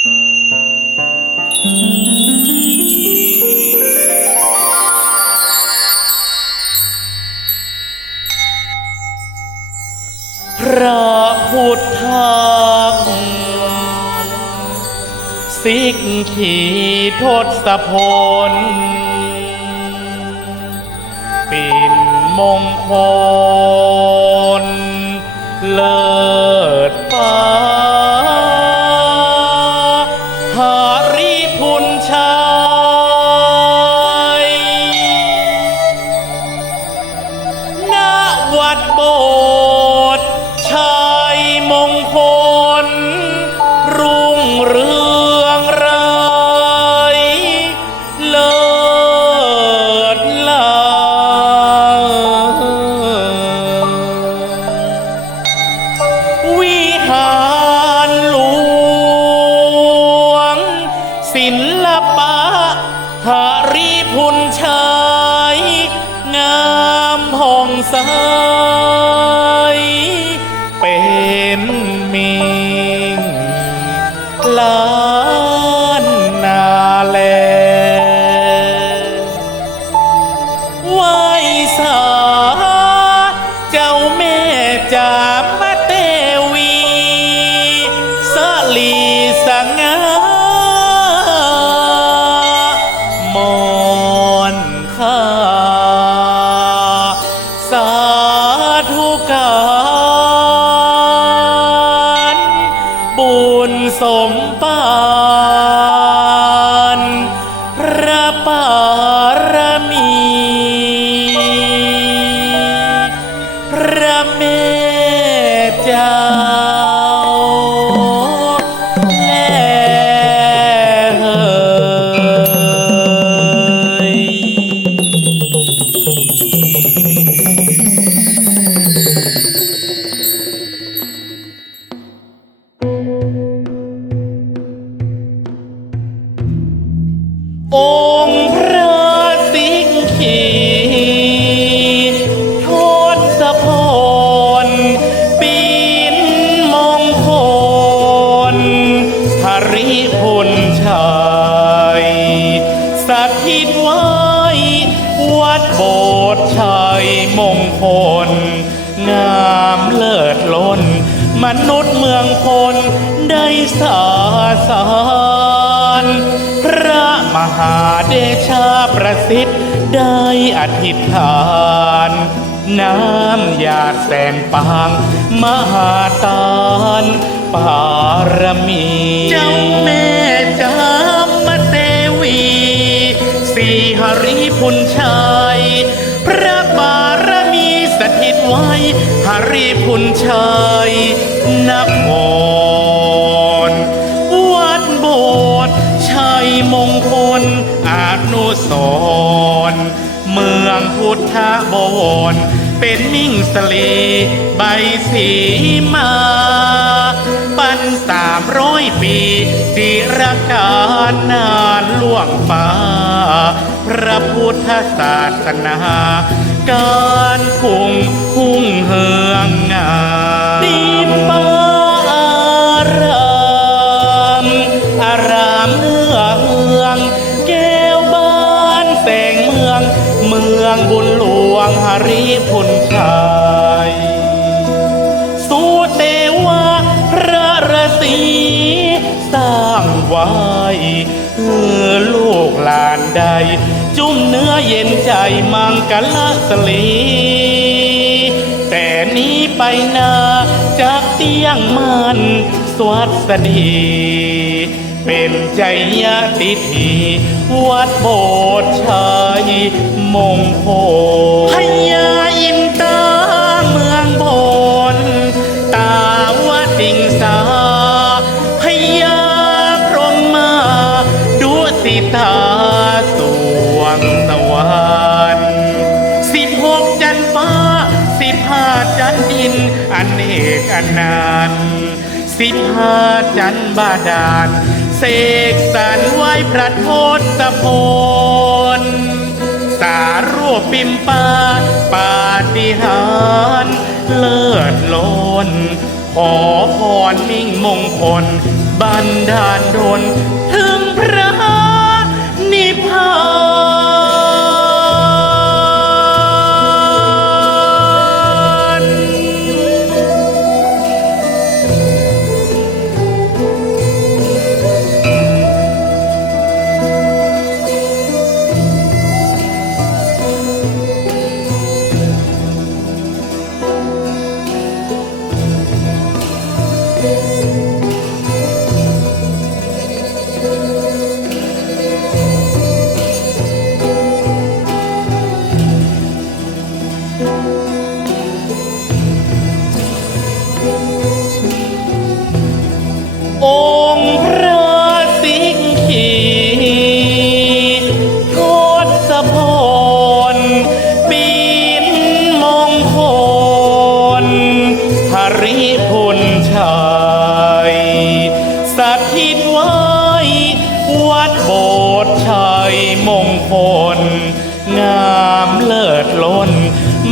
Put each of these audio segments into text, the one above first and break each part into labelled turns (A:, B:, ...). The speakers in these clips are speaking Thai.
A: พระพุทธสิกขีทศพลปิ่นมงคล เลิศฟ้า วัดโบสถ์ชัยมงคล เวัดโบสถ์ชัยมงคล งามเลิศล้น มนุษย์เมืองพลได้สาสารพระมหาเดชาประสิทธิ์ได้อธิษฐานน้ำหยาดแสนปาง มหาตานปารมี เจ้าแม่จามเตวีสี หริพุนชัย พระบารมีสถิตไว้หริพุนชัยนครวัดโบสถ์ชัยมงคลอานุสรเมืองพุทธบนเป็นมิ่งสลีใบสีมาปันสามร้อยปีจิรการนานล่วงฟ้า พระพุทธศาสนา การพุ่งหุ่งเฮืองงามดีป้าอารามอารามเมืองเมืองแก้วบ้านแสงเมือง เมืองบุญหลวงหริพุนชัยสุเตวะพระรสีสร้างไว้ เพื่อลูกหลานใด จุ่มเนื้อเย็นใจมังกลสลี แต่นี้ไปนาจากเตียงมันสวัสดี เป็นใจยติทีวัดโบสถ์ชัยมงคลพญาอินตา สิตาสวงสวรรค์สิบหกจันฟ้าสิบห้าจันดิน อันเอกอันนันสิบห้าจันบาดาลเสกสรรไว้พระโทษพลสารวบปิมปาปาฏิหาริย์เลิศล้นขอพรมิ่งมงคล บันดาลดนถึง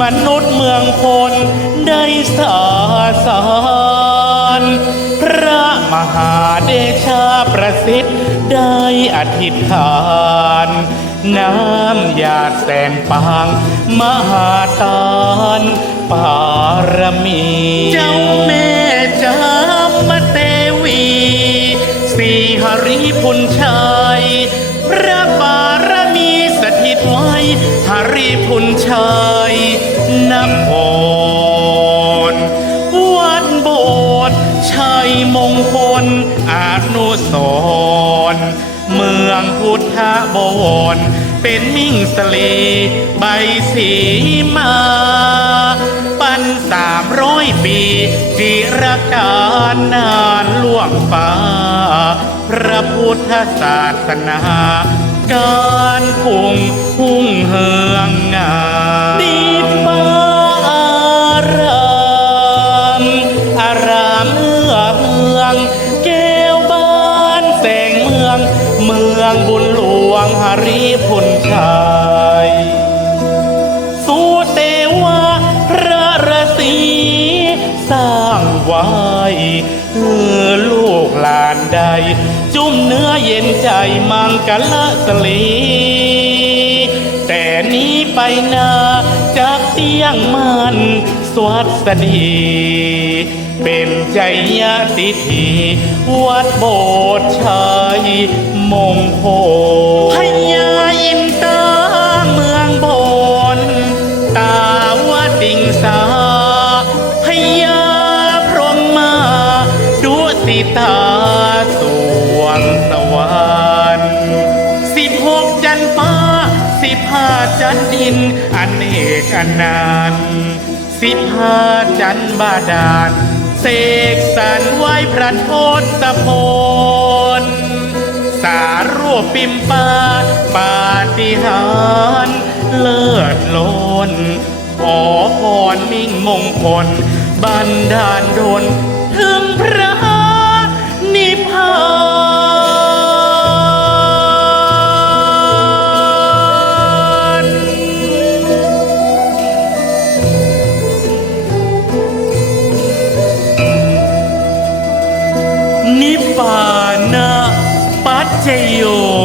A: มนุษย์เมืองคนได้สาสารพระมหาเดชาประสิทธิ์ได้อธิษฐาน น้ำหยาดแสนปางมหาทานปารมี เจ้าแม่จามเทวีสีหริพุนชัยพระบา หริพุนชัยนครวัดโบสถ์ชัยมงคลอานุสรเมืองพุทธบวร เป็นมิ่งสลีใบสีมา ปันสามร้อยปี จิรการนานล่วงฟ้า พระพุทธศาสนา การพุ่งหุ่งเฮืองงามดีฟ้าอารามอารามเมืองเมือง แก้วบ้านแสงเมือง เมืองบุญหลวงหริพุนชัยสุเตวาพระรศีสร้างไว้เพื่อลูกหลานใด จุ่มเนื้อเย็นใจมังกละสลี แต่นี้ไปนาจากเตียงมันสวัสดี เป็นใจยติธีวัดโบสถ์ชัยมงคล จันดิน อันเอกอันนันสิบห้าจันบาดาลเสกสรรไว้พระโทษพลสารวบปิมปาปาฏิหารเลิศล้นขอพรมิ่งมงคล บันดาลดลถึงพระนิพพาน ปั